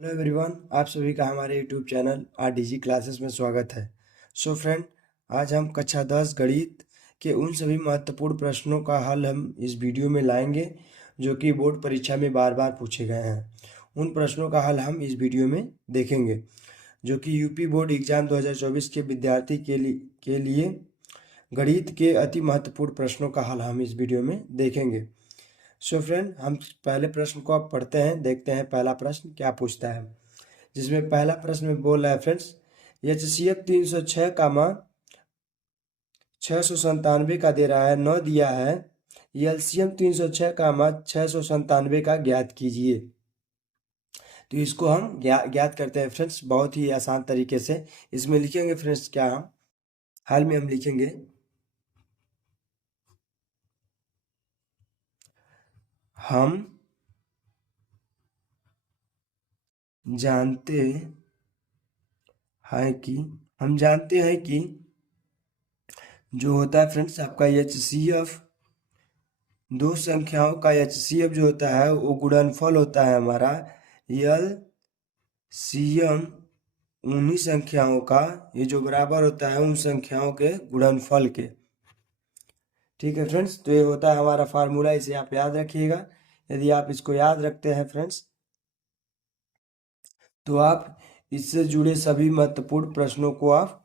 Hello everyone, आप सभी का हमारे यूट्यूब चैनल आरडीजी क्लासेस में स्वागत है। सो फ्रेंड, आज हम कक्षा 10 गणित के उन सभी महत्वपूर्ण प्रश्नों का हल हम इस वीडियो में लाएंगे जो कि बोर्ड परीक्षा में बार बार पूछे गए हैं। उन प्रश्नों का हल हम इस वीडियो में देखेंगे जो कि यूपी बोर्ड एग्जाम 2024 के विद्यार्थी के लिए गणित के अति महत्वपूर्ण प्रश्नों का हल हम इस वीडियो में देखेंगे। सो फ्रेंड, हम पहले प्रश्न को अब पढ़ते हैं, देखते हैं पहला प्रश्न क्या पूछता है। जिसमें पहला प्रश्न में बोल रहा है फ्रेंड्स, HCF 306 का मान 697 का दे रहा है, न दिया है। LCM 306 का मान 697 का ज्ञात कीजिए। तो इसको हम ज्ञात करते हैं फ्रेंड्स बहुत ही आसान तरीके से। इसमें लिखेंगे फ्रेंड्स क्या, हम हाल में हम लिखेंगे हम जानते हैं कि जो होता है फ्रेंड्स आपका HCF, दो संख्याओं का HCF जो होता है वो गुणनफल होता है हमारा LCM उन्हीं संख्याओं का, ये जो बराबर होता है उन संख्याओं के गुणनफल के। ठीक है फ्रेंड्स, तो ये होता है हमारा फार्मूला, इसे आप याद रखिएगा। यदि आप इसको याद रखते हैं फ्रेंड्स तो आप इससे जुड़े सभी महत्वपूर्ण प्रश्नों को आप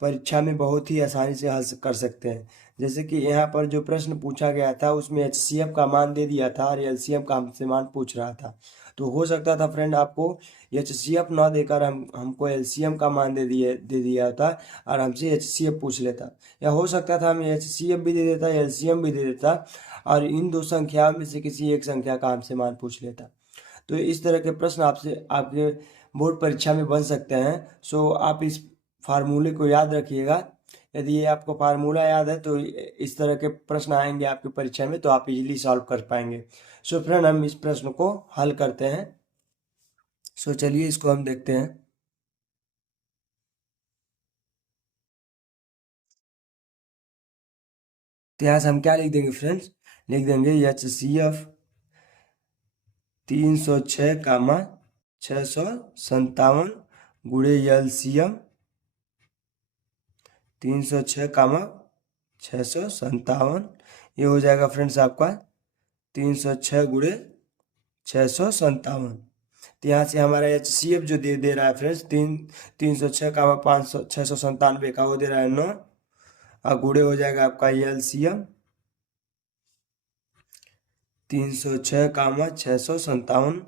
परीक्षा में बहुत ही आसानी से हल कर सकते हैं। जैसे कि यहाँ पर जो प्रश्न पूछा गया था उसमें HCF का मान दे दिया था और LCM का हमसे मान पूछ रहा था। तो हो सकता था फ्रेंड आपको HCF ना देकर हमको LCM का मान दे दिया था और हमसे HCF पूछ लेता, या हो सकता था हमें HCF भी दे देता, LCM भी दे देता और इन दो संख्याओं में से किसी एक संख्या का हमसे मान पूछ लेता। तो इस तरह के प्रश्न आपसे आपके बोर्ड परीक्षा में बन सकते हैं। सो आप इस फार्मूले को याद रखिएगा। यदि ये आपको फार्मूला याद है तो इस तरह के प्रश्न आएंगे आपकी परीक्षा में तो आप इजीली सॉल्व कर पाएंगे। सो फ्रेंड, हम इस प्रश्न को हल करते हैं। सो चलिए इसको हम देखते हैं। तो यहाँ से हम क्या लिख देंगे फ्रेंड्स, लिख देंगे HCF 306 कामा 657 गुणे LCM 306 कामा 657। ये हो जाएगा फ्रेंड्स आपका 306 गुणे 657। तो यहाँ से हमारा HCF जो दे रहा है फ्रेंड्स 306 का 697 का वो दे रहा है 9 और गुणे हो जाएगा आपका LCM 306 कामा 657।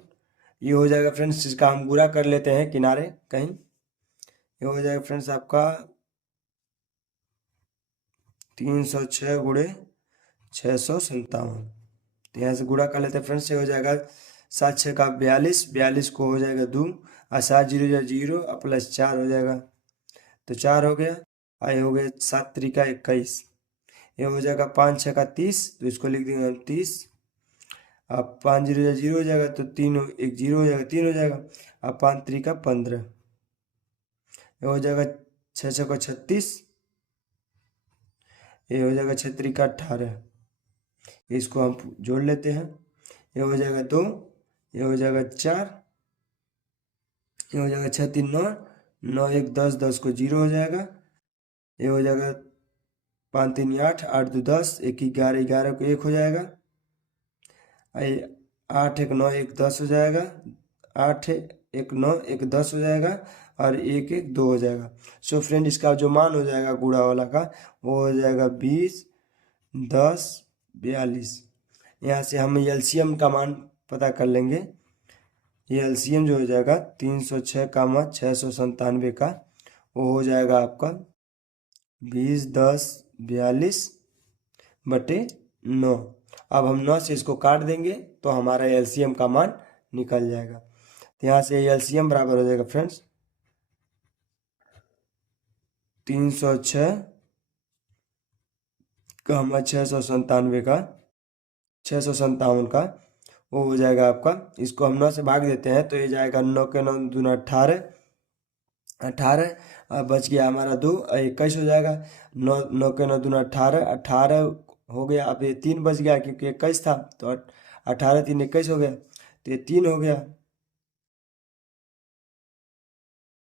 ये हो जाएगा फ्रेंड्स, इसका हम गुणा कर लेते हैं किनारे कहीं। ये हो जाएगा फ्रेंड्स आपका 306 गुणे 657। तो यहाँ से गुणा कर लेते हैं फ्रेंड्स। ये हो जाएगा 7 6 का 42, 42 को हो जाएगा 2 और 7 0 0 और प्लस 4 हो जाएगा, तो 4 हो गया। और ये हो गया 7 3 का 21। ये हो जाएगा 5 6 का 30, तो इसको लिख देंगे हम 30। अब 5 0 0 हो जाएगा तो 3 1 0 हो जाएगा, 3 हो जाएगा। अब 5 3 का 15। ये हो जाएगा 6 6 का 36। ये हो जाएगा 6 3 का 18। इसको हम जोड़ लेते हैं। ये हो जाएगा 2, ये हो जाएगा 4, ये हो जाएगा 6 3 9, 9 1 10, 10 को 0 हो जाएगा। ये हो जाएगा 5 3 8, 8 2 10, 1 11, 11 को 1 हो जाएगा। 8 1 9 1 10 हो जाएगा, 8 1 9 1 10 हो जाएगा और 1 1 2 हो जाएगा। सो फ्रेंड, इसका जो मान हो जाएगा गुणा वाला का वो हो जाएगा 20 10 42। यहाँ से हम LCM का मान पता कर लेंगे। ये LCM जो हो जाएगा 306 कामा 697 का वो हो जाएगा आपका 20 10 42 बटे 9। अब हम 9 से इसको काट देंगे तो हमारा LCM का मान निकल जाएगा। तो यहाँ से LCM बराबर हो जाएगा फ्रेंड्स 306 कामा 697 का 657 का वो हो जाएगा आपका। इसको हम 9 से भाग देते हैं तो ये जाएगा 9 के 9 दूना 18, 18 बच गया हमारा 2 21 हो जाएगा। 9 9 के 9 दूना 18, 18 हो गया। अब ये 3 बच गया क्योंकि 21 था, तो 18 3 21 हो गया, तो ये 3 हो गया।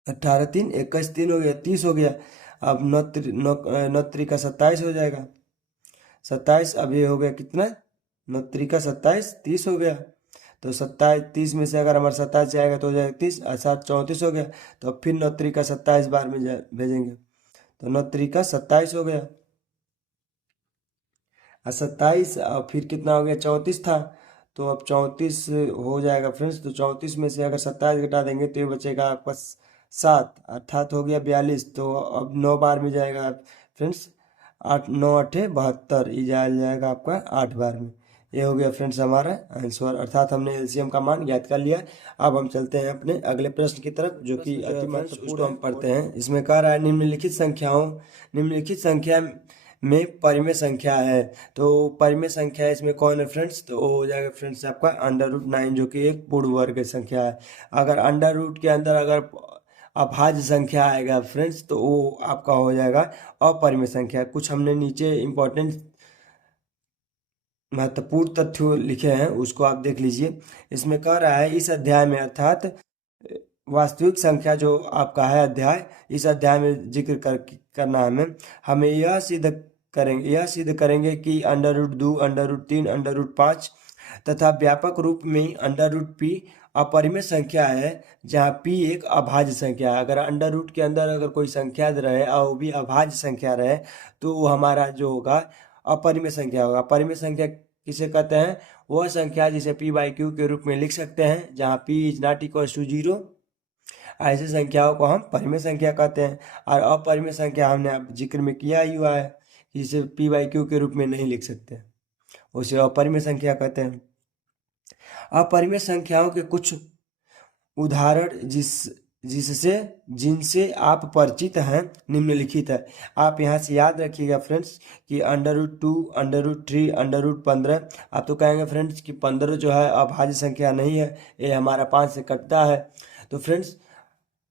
18 3 21 3 हो गया, 30 हो गया। अब नौ त्रिका 27 हो जाएगा, 27। अब ये हो गया कितना, 9 त्रिका 27, 30 हो गया। तो 27 30 में से अगर हमारा 27 जाएगा तो हो जाएगा 30, और 7 34 हो गया। तो अब फिर 9 त्रिका 27 बार में भेजेंगे, तो 9 त्रिका 27 हो गया। और 27 और फिर कितना हो गया, 34 था। तो अब 34 हो जाएगा फ्रेंड्स। तो 34 में से अगर 27 घटा देंगे तो ये बचेगा आपका 7, अर्थात हो गया 42। तो अब 9 बार में जाएगा फ्रेंड्स, 8 9 8 72, ये जाएगा आपका 8 बार में। ये हो गया फ्रेंड्स हमारा आंसर, अर्थात हमने एलसीएम का मान ज्ञात कर लिया। अब हम चलते हैं अपने अगले प्रश्न की तरफ, जो कि अति महत्वपूर्ण, उसको हम पढ़ते हैं। इसमें कह रहा है निम्नलिखित संख्या में परिमेय संख्या है। तो परिमेय संख्या इसमें कौन है फ्रेंड्स, तो वो हो जाएगा फ्रेंड्स आपका √9, जो कि एक पूर्ण वर्ग संख्या है। अगर अंडर रूट के अंदर अगर अभाज्य संख्या आएगा फ्रेंड्स, तो वो आपका हो जाएगा अपरिमेय संख्या। कुछ हमने नीचे इंपॉर्टेंट महत्वपूर्ण तथ्य लिखे हैं, उसको आप देख लीजिए। इसमें कह रहा है इस अध्याय में, अर्थात वास्तविक संख्या जो आपका है अध्याय, इस अध्याय में जिक्र करना हमें हमें यह सिद्ध करेंगे कि √2, √3, √5 तथा व्यापक रूप में √p अपरिमेय संख्या है, जहाँ p एक अभाज्य संख्या है। अगर अंडर रूट के अंदर अगर कोई संख्या रहे और वो भी अभाज्य संख्या रहे, तो वो हमारा जो होगा अपरिमेय संख्या होगा। अपरिमेय संख्या किसे कहते हैं, वह संख्या जिसे p/q के रूप में लिख सकते हैं, जहाँ p is not equal to 0। ऐसी संख्याओं को हम परिमेय संख्या कहते हैं। और अपरिमेय संख्या हमने अब जिक्र में किया ही हुआ है, जिसे p/q के रूप में नहीं लिख सकते, उसे अपरिमेय संख्या कहते हैं। अपरिमेय संख्याओं के कुछ उदाहरण जिनसे आप परिचित हैं निम्नलिखित है। आप यहाँ से याद रखिएगा फ्रेंड्स कि √2, √3, √15। आप तो कहेंगे फ्रेंड्स कि 15 जो है अभाज्य संख्या नहीं है, ये हमारा 5 से कटता है। तो फ्रेंड्स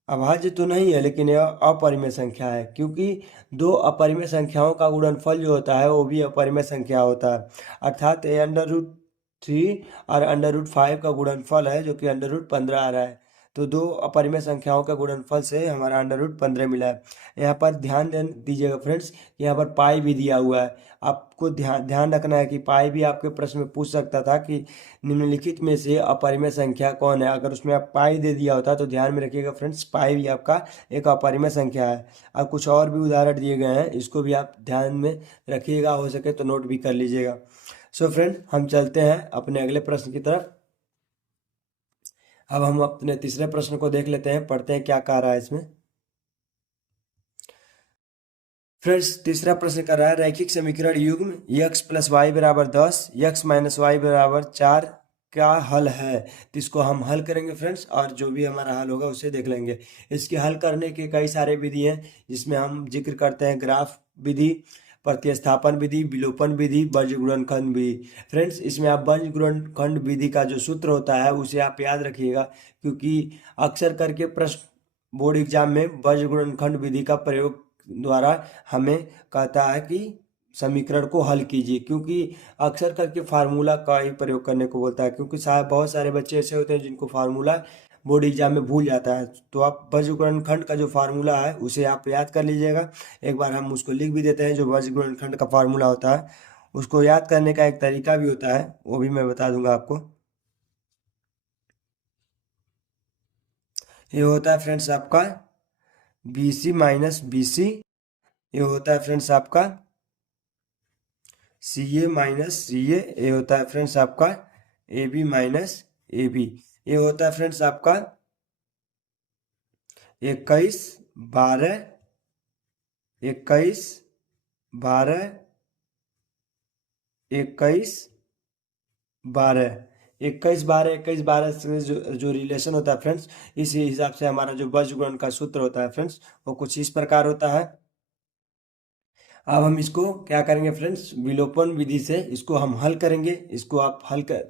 अभाज्य तो नहीं है, लेकिन यह अपरिमेय संख्या है, क्योंकि दो अपरिमेय संख्याओं का गुणनफल जो होता है वो भी अपरिमेय संख्या होता है। अर्थात ये √3 और √5 का गुणनफल है, जो कि √15 आ रहा है। तो दो अपरिमेय संख्याओं का गुणनफल से हमारा √15 मिला है। यहाँ पर ध्यान दीजिएगा फ्रेंड्स, यहाँ पर पाई भी दिया हुआ है। आपको ध्यान रखना है कि पाई भी आपके प्रश्न में पूछ सकता था कि निम्नलिखित में से अपरिमेय संख्या कौन है। अगर उसमें आप पाई दे दिया होता तो ध्यान में रखिएगा फ्रेंड्स, पाई भी आपका एक अपरिमेय संख्या है। अब कुछ और भी उदाहरण दिए गए हैं, इसको भी आप ध्यान में रखिएगा, हो सके तो नोट भी कर लीजिएगा। सो फ्रेंड्स हम चलते हैं अपने अगले प्रश्न की तरफ। अब हम अपने तीसरे प्रश्न को देख लेते हैं, पढ़ते हैं क्या कह रहा है इसमें। फ्रेंड्स तीसरा प्रश्न कर रहा है रैखिक समीकरण युग्म x + y = 10, x - y = 4 क्या हल है। तो इसको हम हल करेंगे फ्रेंड्स, और जो भी हमारा हल होगा उसे देख लेंगे। इसके हल करने के कई सारे विधि हैं, जिसमें हम जिक्र करते हैं ग्राफ विधि, प्रतिस्थापन विधि, विलोपन विधि, बीजगुणनखंड विधि। फ्रेंड्स इसमें आप बीजगुणनखंड विधि का जो सूत्र होता है उसे आप याद रखिएगा, क्योंकि अक्सर करके प्रश्न बोर्ड एग्जाम में बीजगुणनखंड विधि का प्रयोग द्वारा हमें कहता है कि समीकरण को हल कीजिए, क्योंकि अक्सर करके फार्मूला का ही प्रयोग करने को बोलता है। क्योंकि बहुत सारे बच्चे ऐसे होते हैं जिनको फार्मूला बोर्ड एग्जाम में भूल जाता है। तो आप बीजगुणनखंड का जो फार्मूला है उसे आप याद कर लीजिएगा। एक बार हम उसको लिख भी देते हैं, जो बीजगुणनखंड का फार्मूला होता है उसको याद करने का एक तरीका भी होता है, वो भी मैं बता दूंगा आपको। ये होता है फ्रेंड्स आपका BC - BC। ये होता है फ्रेंड्स आपका CA - CA। ये होता है फ्रेंड्स आपका AB - AB। ये होता है फ्रेंड्स आपका 21 12 21 12 21 12 21 12 21 12 से जो रिलेशन होता है फ्रेंड्स, इसी हिसाब से हमारा जो बीजगुणन का सूत्र होता है फ्रेंड्स, वो कुछ इस प्रकार होता है। अब हम इसको क्या करेंगे फ्रेंड्स, विलोपन विधि से इसको हम हल करेंगे। इसको आप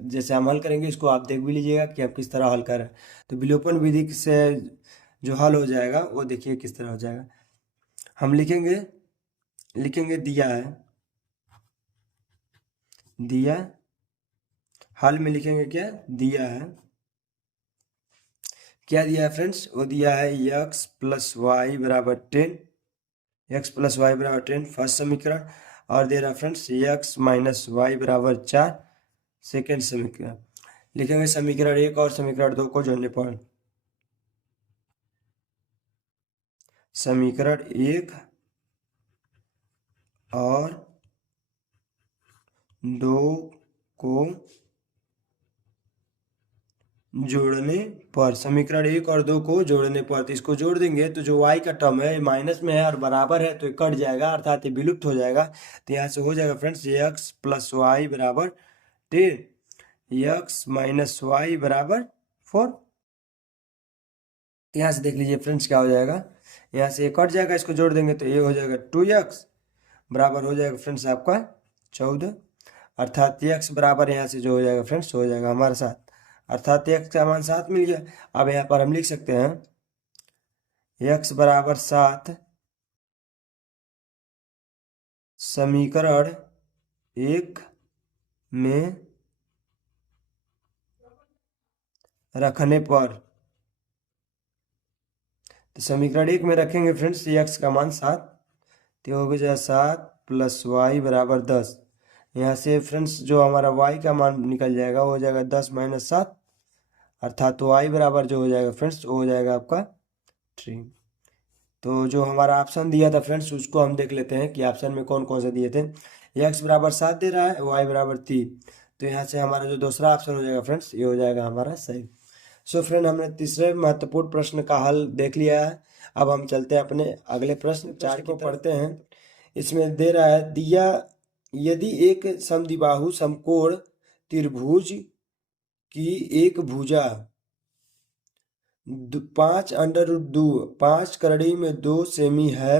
जैसे हम हल करेंगे, इसको आप देख भी लीजिएगा कि आप किस तरह हल करें। तो विलोपन विधि से जो हल हो जाएगा वो देखिए किस तरह हो जाएगा। हम लिखेंगे लिखेंगे दिया है, दिया। हल में लिखेंगे क्या, दिया है क्या दिया है फ्रेंड्स? वो दिया है x प्लस वाई बराबर 10, x प्लस वाई बराबर 10 फर्स्ट समीकरण, और दे रहा फ्रेंड्स x माइनस वाई बराबर 4 सेकेंड समीकरण। लिखेंगे समीकरण 1 और समीकरण 2 को जोड़ने पर। समीकरण 1 और 2 को जोड़ने पर, समीकरण 1 और 2 को जोड़ने पर, तो इसको जोड़ देंगे तो जो y का टर्म है माइनस में है और बराबर है तो ये कट जाएगा, अर्थात ये विलुप्त हो जाएगा। तो यहाँ से हो जाएगा फ्रेंड्स x प्लस वाई बराबर 10, x माइनस वाई बराबर 4। यहाँ से देख लीजिए फ्रेंड्स क्या हो जाएगा, यहाँ से ये कट जाएगा, इसको जोड़ देंगे तो ये हो जाएगा 2x बराबर हो जाएगा फ्रेंड्स आपका 14, अर्थात x बराबर यहाँ से जो हो जाएगा फ्रेंड्स हो जाएगा हमारे साथ, अर्थात x का मान 7 मिल गया। अब यहाँ पर हम लिख सकते हैं x बराबर 7 समीकरण 1 में रखने पर, तो समीकरण 1 में रखेंगे फ्रेंड्स x का मान 7, तो हो गया 7 प्लस वाई बराबर 10। यहाँ से फ्रेंड्स जो हमारा y का मान निकल जाएगा वो हो जाएगा 10 माइनस 7, अर्थात तो y बराबर जो हो जाएगा फ्रेंड्स वो हो जाएगा आपका 3। तो जो हमारा ऑप्शन दिया था फ्रेंड्स उसको हम देख लेते हैं कि ऑप्शन में कौन कौन से दिए थे। x बराबर 7 दे रहा है, y बराबर 3, तो यहाँ से हमारा जो दूसरा ऑप्शन हो जाएगा फ्रेंड्स ये हो जाएगा हमारा सही। सो फ्रेंड हमने तीसरे महत्वपूर्ण प्रश्न का हल देख लिया है। अब हम चलते हैं अपने अगले प्रश्न 4 को पढ़ते हैं। इसमें दे रहा है, दिया यदि एक समद्विबाहु समकोण त्रिभुज की एक भुजा 5 करड़ी में 2 सेमी है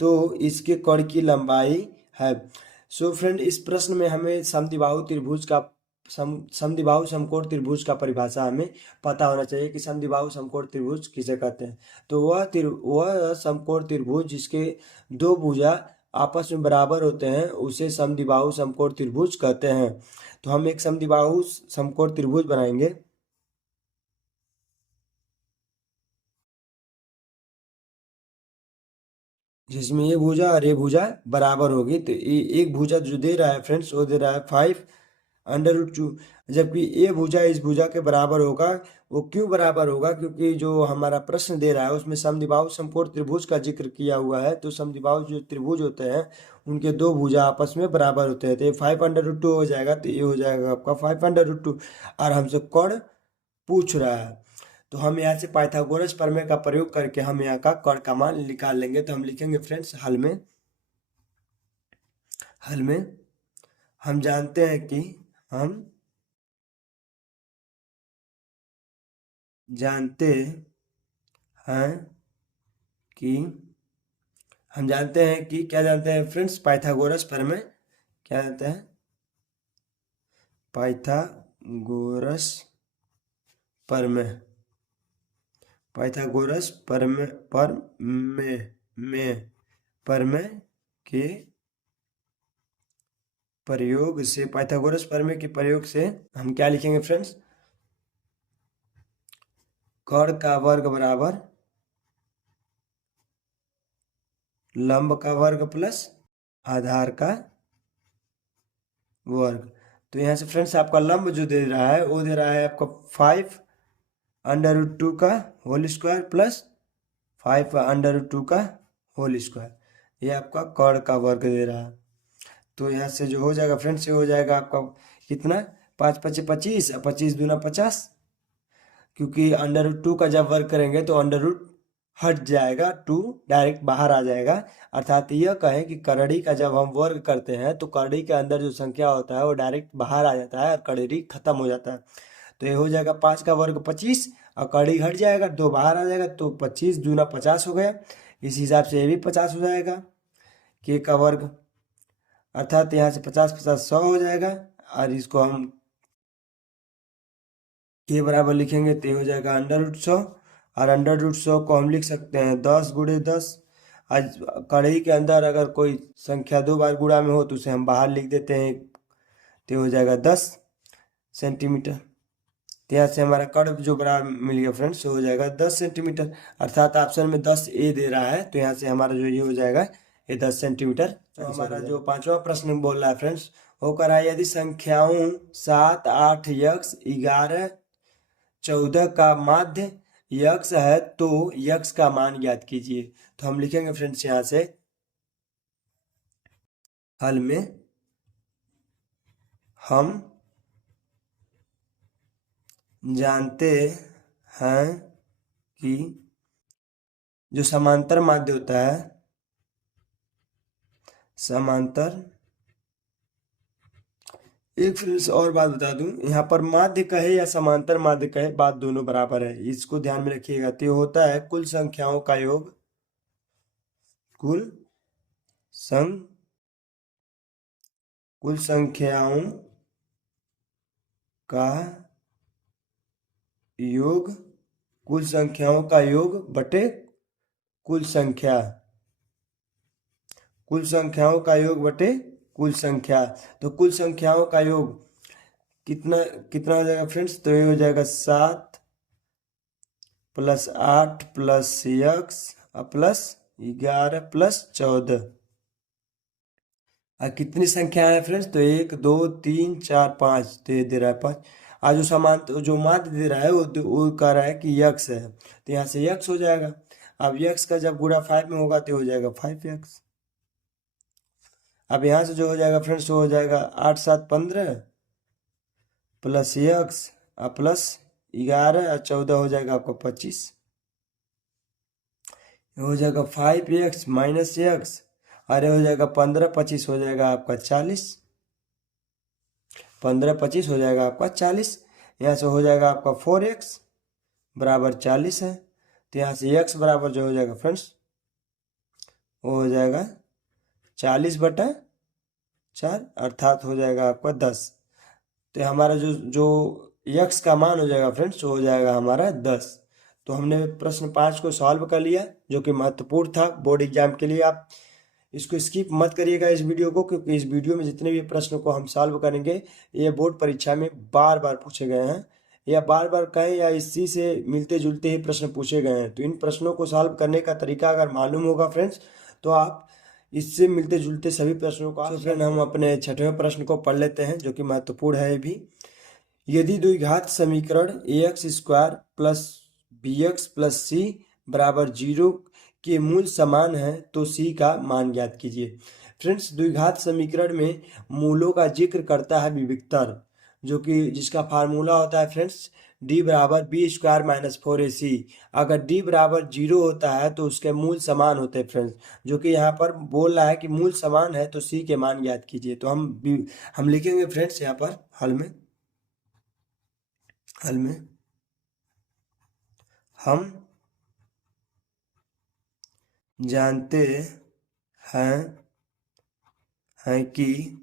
तो इसके कड़ की लंबाई है। सो फ्रेंड इस प्रश्न में हमें समद्विबाहु त्रिभुज का समद्विबाहु समकोण त्रिभुज का परिभाषा हमें पता होना चाहिए कि समद्विबाहु समकोण त्रिभुज किसे कहते हैं। तो वह समकोण त्रिभुज जिसके दो भुजा आपस में बराबर होते हैं उसे समद्विबाहु समकोण त्रिभुज कहते हैं। तो हम एक समद्विबाहु समकोण त्रिभुज बनाएंगे जिसमें ये भुजा और ये भुजा बराबर होगी। तो एक भुजा जो दे रहा है फ्रेंड्स वो दे रहा है 5√2, जबकि ये भुजा इस भुजा के बराबर होगा। वो क्यों बराबर होगा? क्योंकि जो हमारा प्रश्न दे रहा है उसमें समद्विबाहु समकोण त्रिभुज का जिक्र किया हुआ है। तो समद्विबाहु जो त्रिभुज होते हैं उनके दो भुजा आपस में बराबर होते हैं, तो ये 5√2 हो जाएगा। तो ये हो जाएगा आपका 5√2, और हमसे कर्ण पूछ रहा है तो हम यहाँ से पाइथागोरस प्रमेय का प्रयोग करके हम यहाँ का कर्ण का मान निकाल लेंगे। तो हम लिखेंगे फ्रेंड्स हल में हम जानते हैं कि हम जानते हैं कि क्या जानते हैं फ्रेंड्स? पाइथागोरस प्रमेय। क्या जानते हैं? पाइथागोरस प्रमेय। पाइथागोरस प्रमेय के प्रयोग से, पाइथागोरस प्रमेय के प्रयोग से हम क्या लिखेंगे फ्रेंड्स? कर्ण का वर्ग बराबर लंब का वर्ग प्लस आधार का वर्ग। तो यहाँ से फ्रेंड्स आपका लंब जो दे रहा है वो दे रहा है आपका 5√2 का होल स्क्वायर प्लस 5√2 का होल स्क्वायर, ये आपका कर्ण का वर्ग दे रहा है। तो यहाँ से जो हो जाएगा फ्रेंड्स ये हो जाएगा आपका कितना? 5 × 5 = 25 और 25 दूना 50, क्योंकि √2 का जब वर्ग करेंगे तो √ हट जाएगा, 2 डायरेक्ट बाहर आ जाएगा। अर्थात यह कहें कि करड़ी का जब हम वर्ग करते हैं तो करड़ी के अंदर जो संख्या होता है वो डायरेक्ट बाहर आ जाता है और करड़ी खत्म हो जाता है। तो ये हो जाएगा 5 का वर्ग 25 और करड़ी हट जाएगा, 2 बाहर आ जाएगा, तो 25 दूना 50 हो गया। इस हिसाब से ये भी 50 हो जाएगा k का वर्ग, अर्थात यहाँ से 50 50 100 हो जाएगा। और इसको हम k बराबर लिखेंगे तो ये हो जाएगा √100, और √100 को हम लिख सकते हैं 10 × 10। आज कढ़ाई के अंदर अगर कोई संख्या 2 बार गुणा में हो तो उसे हम बाहर लिख देते हैं, तो हो जाएगा 10 सेंटीमीटर। तो यहाँ से हमारा कर्व जो बराबर मिल गया फ्रेंड्स हो जाएगा 10 सेंटीमीटर, अर्थात ऑप्शन में 10A दे रहा है, तो यहाँ से हमारा जो ये हो जाएगा ये 10 सेंटीमीटर। तो हमारा जो पांचवा प्रश्न बोल रहा है फ्रेंड्स वो करा है, यदि संख्याओं 7, 8, यक्स 11, 14 का माध्य यक्स है तो यक्स का मान ज्ञात कीजिए। तो हम लिखेंगे फ्रेंड्स यहाँ से हल में हम जानते हैं कि जो समांतर माध्य होता है, समांतर, एक फ्रेंड्स और बात बता दूं, यहाँ पर माध्य कहे या समांतर माध्य कहे बात दोनों बराबर है, इसको ध्यान में रखिएगा। तो ये होता है कुल संख्याओं का योग, कुल संख्याओं का योग, कुल संख्याओं का योग बटे कुल संख्या, कुल संख्याओं का योग बटे कुल संख्या। तो कुल संख्याओं का योग कितना कितना हो जाएगा फ्रेंड्स, तो ये हो जाएगा 7 + 8 + यक्स प्लस 11 + 14। कितनी संख्या है फ्रेंड्स, तो 1 2 3 4 5, तो ये दे रहा है 5। आज जो माध्य दे रहा है वो कह रहा है कि यक्स है, तो यहाँ से यक्स हो जाएगा। अब यक्स का जब गुणा 5 में होगा तो हो जाएगा 5x। अब यहाँ से जो हो जाएगा फ्रेंड्स वो हो जाएगा 8 7 15 + यक्स प्लस 11 और 14 हो जाएगा आपका 25, हो जाएगा 5x - यक्स, अरे हो जाएगा 15 25 हो जाएगा आपका 40, 15 25 हो जाएगा आपका 40। यहाँ से हो जाएगा आपका 4x बराबर 40 है, तो यहाँ से x बराबर जो हो जाएगा फ्रेंड्स वो हो जाएगा 40/4, अर्थात हो जाएगा आपका 10। तो हमारा जो x का मान हो जाएगा फ्रेंड्स वो हो जाएगा हमारा 10। तो हमने प्रश्न 5 को सॉल्व कर लिया, जो कि महत्वपूर्ण था बोर्ड एग्जाम के लिए। आप इसको स्किप मत करिएगा इस वीडियो को, क्योंकि इस वीडियो में जितने भी प्रश्नों को हम सॉल्व करेंगे ये बोर्ड परीक्षा में बार बार पूछे गए हैं, या बार बार कहें या इसी से मिलते जुलते ही प्रश्न पूछे गए हैं। तो इन प्रश्नों को सॉल्व करने का तरीका अगर मालूम होगा फ्रेंड्स तो आप इससे मिलते जुलते सभी प्रश्नों को। तो फ्रेंड हम अपने छठवें प्रश्न को पढ़ लेते हैं, जो कि महत्वपूर्ण है भी। यदि द्विघात समीकरण ax² + bx + c बराबर 0 के मूल समान है तो c का मान ज्ञात कीजिए। फ्रेंड्स द्विघात समीकरण में मूलों का जिक्र करता है विविक्तर, जो कि जिसका फार्मूला होता है फ्रेंड्स d बराबर b² - 4ac। अगर d बराबर 0 होता है तो उसके मूल समान होते हैं फ्रेंड्स, जो कि यहाँ पर बोल रहा है कि मूल समान है तो c के मान ज्ञात कीजिए। तो हम लिखेंगे फ्रेंड्स यहाँ पर हल में हम जानते हैं कि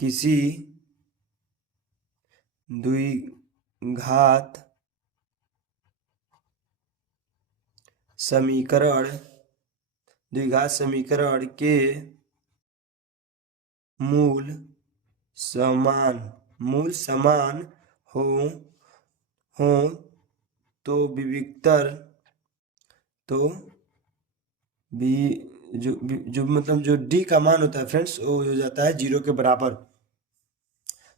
किसी द्विघात समीकरण के मूल समान हो तो विविक्तर जो d का मान होता है फ्रेंड्स वो हो जाता है 0 के बराबर।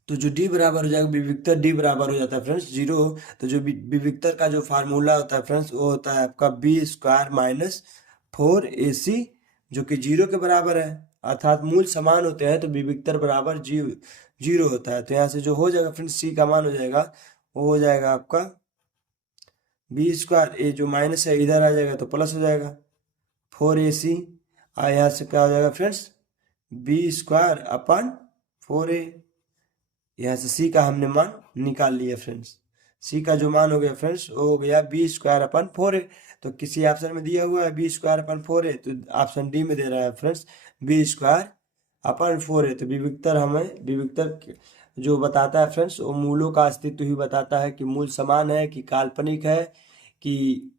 तो जो d बराबर हो जाएगा विविक्तर d बराबर हो जाता है फ्रेंड्स 0। तो जो विविक्तर का जो फार्मूला होता है फ्रेंड्स वो होता है आपका b² - 4ac, जो कि 0 के बराबर है, अर्थात मूल समान होते हैं तो विविक्तर बराबर 0 होता है। तो यहाँ से जो हो जाएगा फ्रेंड्स c का मान हो जाएगा वो हो जाएगा आपका b², ये जो माइनस है इधर आ जाएगा तो प्लस हो जाएगा 4ac, और यहाँ से क्या हो जाएगा फ्रेंड्स b² / 4a। यहाँ से c का हमने मान निकाल लिया फ्रेंड्स। c का जो मान हो गया फ्रेंड्स वो हो गया b² / 4a। तो किसी ऑप्शन में दिया हुआ है b² / 4a, तो ऑप्शन डी में दे रहा है फ्रेंड्स b² / 4a। तो विविक्तर जो बताता है फ्रेंड्स वो मूलों का अस्तित्व ही बताता है कि मूल समान है कि काल्पनिक है कि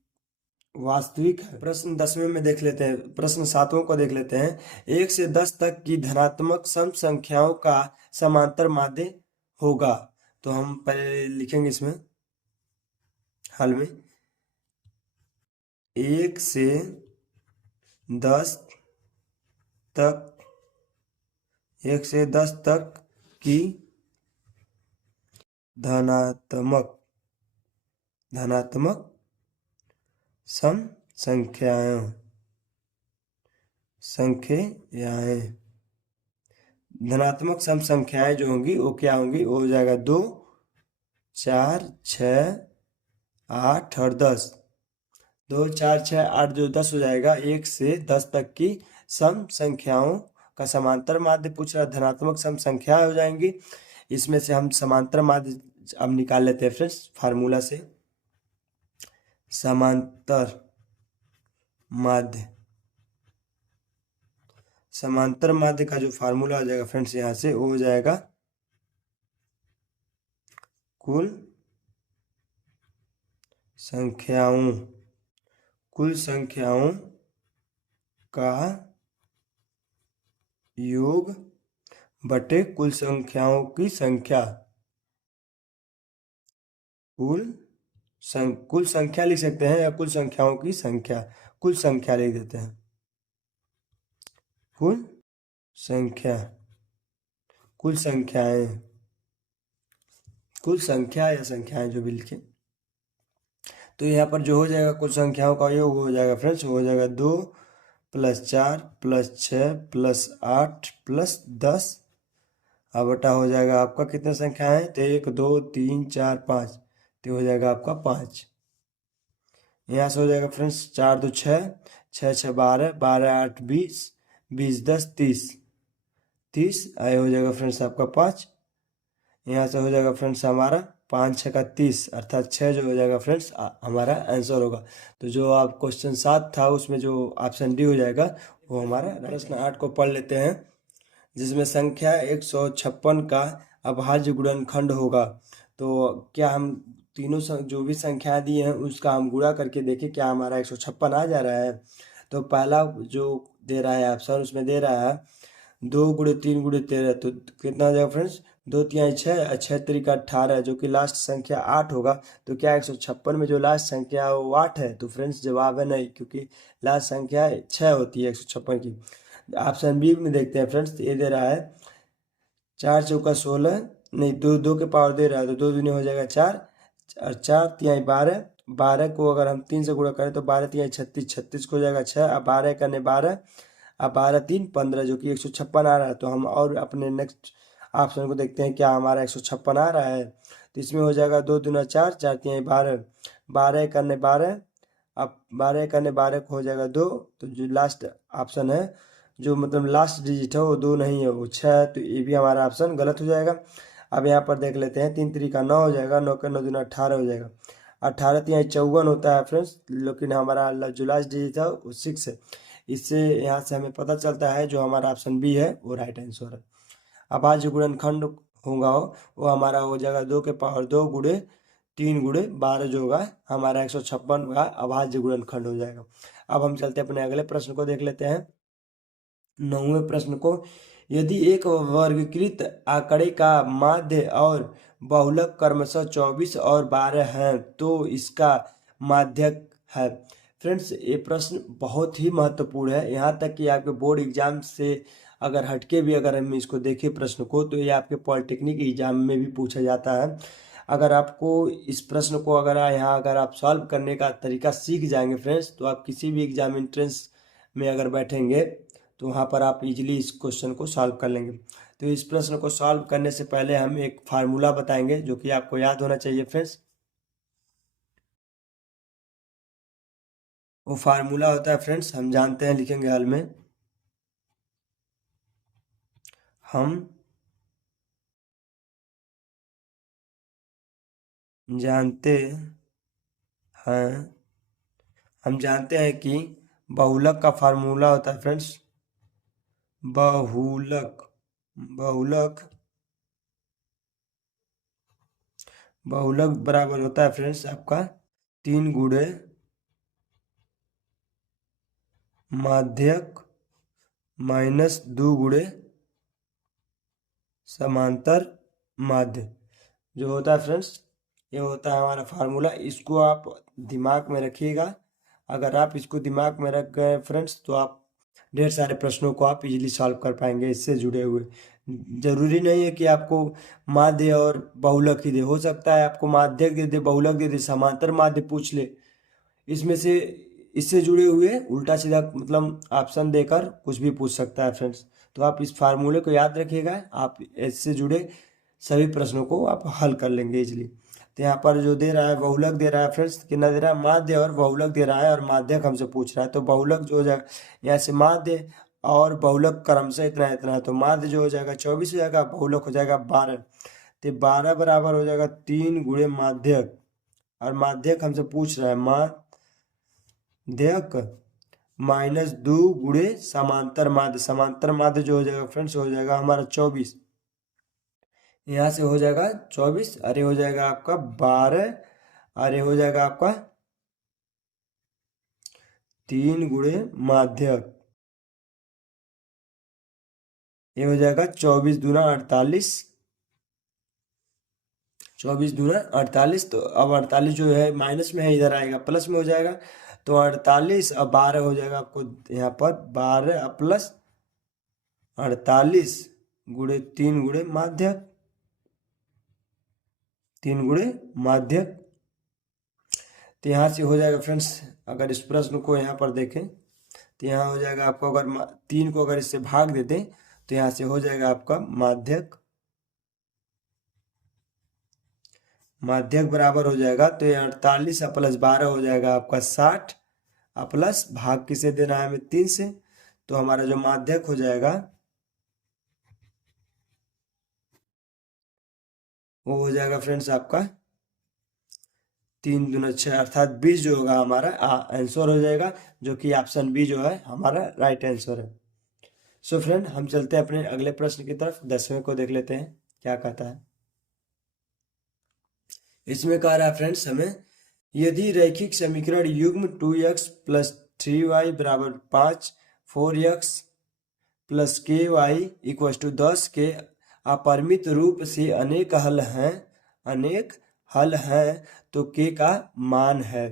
वास्तविक है। प्रश्न 10वें में देख लेते हैं, प्रश्न 7वां को देख लेते हैं। 1 से 10 तक की धनात्मक सम संख्याओं का समांतर माध्य होगा। तो हम पहले लिखेंगे इसमें हल में 1 से 10 तक 1 से 10 तक की धनात्मक सम संख्याएं धनात्मक सम संख्याएं जो होंगी वो क्या होंगी, वो हो जाएगा 2, 4, 6, 8 और 10। 2, 4, 6, 8 जो 10 हो जाएगा। 1 से 10 तक की सम संख्याओं का समांतर माध्य पूछ रहा, धनात्मक सम संख्या हो जाएंगी। इसमें से हम समांतर माध्य अब निकाल लेते हैं फ्रेंड्स फार्मूला से। समांतर माध्य का जो फार्मूला हो जाएगा फ्रेंड्स यहाँ से, वो हो जाएगा कुल संख्याओं का योग बटे कुल संख्याओं की संख्या। कुल संख्या लिख सकते हैं या कुल संख्याओं की संख्या। कुल संख्या लिख देते हैं, कुल संख्या या संख्याएं जो भी लिखें। तो यहाँ पर जो हो जाएगा कुल संख्याओं का योग हो जाएगा फ्रेंड्स, हो जाएगा 2 + 4 + 6 + 8 + 10। अब बटा हो जाएगा आपका कितने संख्या है, तो 1, 2, 3, 4, 5, तो हो जाएगा आपका 5। यहाँ से हो जाएगा फ्रेंड्स 4, 2, 6, 6, 6, 12, 12, 8, 20, 20, 10, 30 आए हो जाएगा फ्रेंड्स आपका 5। यहाँ से हो जाएगा फ्रेंड्स हमारा 5, 6 का 30 अर्थात 6 जो हो जाएगा फ्रेंड्स हमारा आंसर होगा। तो जो आप क्वेश्चन 7 था उसमें जो ऑप्शन डी हो जाएगा वो हमारा। प्रश्न 8 को पढ़ लेते हैं, जिसमें संख्या 156 का अभाज्य गुणनखंड होगा। तो क्या हम तीनों जो भी संख्या दी हैं उसका हम गुणा करके देखें क्या हमारा 156 आ जा रहा है। तो पहला जो दे रहा है ऑप्शन, उसमें दे रहा है 2 × 3 × 13, तो कितना हो जाएगा फ्रेंड्स, 2 × 6, 6 × 3 = 18, जो कि लास्ट संख्या 8 होगा। तो क्या 156 में जो लास्ट संख्या है वो 8 है? तो फ्रेंड्स जवाब है नहीं, क्योंकि लास्ट संख्या 6 होती है 156 की। ऑप्शन बी में देखते हैं फ्रेंड्स, ये दे रहा है 4 × 4 = 16, नहीं 2 के पावर दे रहा है तो 2 दूनी हो जाएगा 4 और 4 × 3 = 12। 12 को अगर हम 3 से गुणा करें तो 12 × 3 = 36, 36 को हो जाएगा 6। अब 12 करने 12, अब 12 × 3 = 15, जो कि 156 आ रहा है। तो हम और अपने नेक्स्ट ऑप्शन को देखते हैं क्या हमारा 156 आ रहा है। तो इसमें हो जाएगा 2 दूना 4, 4 × 3 = 12, 12 करने 12, अब 12 करने 12 को हो जाएगा 2। तो जो लास्ट ऑप्शन है, जो मतलब लास्ट डिजिट है वो 2 नहीं है, वो 6 है। तो ये भी हमारा ऑप्शन गलत हो जाएगा। अब यहाँ पर देख लेते हैं, 3 × 3 = 9 हो जाएगा, 9 के 9 दूना 18 हो जाएगा। 18 × 3 = 54 होता है फ्रेंड्स, लेकिन हमारा जो लास्ट डिजिट है वो 6 है। इससे यहाँ से हमें पता चलता है जो हमारा ऑप्शन बी है वो राइट आंसर है। अभाज्य गुणनखंड होगा वो हमारा हो जाएगा 2 के पावर 2 × 3 × 12 जो होगा हमारा 156 का अभाज्य गुणनखंड हो जाएगा। अब हम चलते हैं अपने अगले प्रश्न को देख लेते हैं, 9वें प्रश्न को। यदि एक वर्गीकृत आंकड़े का माध्य और बहुलक क्रमशः 24 और 12 हैं तो इसका माध्यक है। फ्रेंड्स ये प्रश्न बहुत ही महत्वपूर्ण है, यहाँ तक कि आपके बोर्ड एग्जाम से अगर हटके भी अगर हम इसको देखें प्रश्न को, तो ये आपके पॉलिटेक्निक एग्जाम में भी पूछा जाता है। अगर आपको इस प्रश्न को अगर आप सॉल्व करने का तरीका सीख जाएंगे फ्रेंड्स, तो आप किसी भी एग्जाम एंट्रेंस में अगर बैठेंगे तो वहाँ पर आप इजीली इस क्वेश्चन को सॉल्व कर लेंगे। तो इस प्रश्न को सॉल्व करने से पहले हम एक फार्मूला बताएंगे जो कि आपको याद होना चाहिए फ्रेंड्स। वो फार्मूला होता है फ्रेंड्स, हम जानते हैं, लिखेंगे हल में। हम जानते हैं कि बहुलक का फार्मूला होता है फ्रेंड्स, बहुलक बराबर होता है फ्रेंड्स आपका 3 × माध्यक - 2 × समांतर माध्य। जो होता है फ्रेंड्स, ये होता है हमारा फार्मूला। इसको आप दिमाग में रखिएगा। अगर आप इसको दिमाग में रख गए फ्रेंड्स, तो आप ढेर सारे प्रश्नों को आप इजीली सॉल्व कर पाएंगे इससे जुड़े हुए। जरूरी नहीं है कि आपको माध्य और बहुलक ही दे, हो सकता है आपको माध्यक दे दे, बहुलक दे दे, समांतर माध्य पूछ ले। इसमें से इससे जुड़े हुए उल्टा सीधा मतलब ऑप्शन देकर कुछ भी पूछ सकता है फ्रेंड्स। तो आप इस फार्मूले को याद रखिएगा, आप इससे जुड़े सभी प्रश्नों को आप हल कर लेंगे इजीली। तो यहाँ पर जो दे रहा है बहुलक दे रहा है फ्रेंड्स, कितना दे रहा है, माध्य और बहुलक दे रहा है, और माध्यक हमसे पूछ रहा है। तो बहुलक जो हो जाएगा यहाँ से माध्य और बहुलक क्रमशः इतना इतना है, तो माध्य जो हो जाएगा 24 हो जाएगा, बहुलक हो जाएगा 12। तो 12 बराबर हो जाएगा 3 गुणे माध्यक, और माध्यक हमसे पूछ रहा है माध्यक माइनस 2 गुणे समांतर माध्य। समांतर माध्य जो हो जाएगा फ्रेंड्स हो जाएगा हमारा 24। यहाँ से हो जाएगा 24, अरे हो जाएगा आपका 12, अरे हो जाएगा आपका 3 गुणे माध्यक, ये हो जाएगा 24 दूना 48, 24 दूना 48। तो अब 48 जो है माइनस में है, इधर आएगा प्लस में हो जाएगा। तो 48 अब 12 हो जाएगा आपको यहाँ पर 12 प्लस 48 गुणे 3 गुणे माध्यक, 3 गुणे माध्यक। तो यहाँ से हो जाएगा फ्रेंड्स, अगर इस प्रश्न को यहाँ पर देखें तो यहाँ हो जाएगा आपको, अगर 3 को अगर इससे भाग देते तो यहाँ से हो जाएगा आपका माध्यक, माध्यक बराबर हो जाएगा, तो ये 48 प्लस 12 हो जाएगा आपका 60, प्लस भाग किसे देना है हमें 3 से, तो हमारा जो माध्यक हो जाएगा वो हो जाएगा फ्रेंड्स आपका 3 दूना 6, अर्थात 20 जो होगा हमारा आंसर हो जाएगा, जो कि ऑप्शन बी जो है हमारा राइट आंसर है। सो फ्रेंड, हम चलते हैं अपने अगले प्रश्न की तरफ, 10वें को देख लेते हैं क्या कहता है। इसमें कह रहा है फ्रेंड्स हमें, यदि रैखिक समीकरण युग्म 2x प्लस 3y बराबर 5, 4x प्लस के वाई इक्व टू 10 के अपरिमित रूप से अनेक हल हैं, तो के का मान है।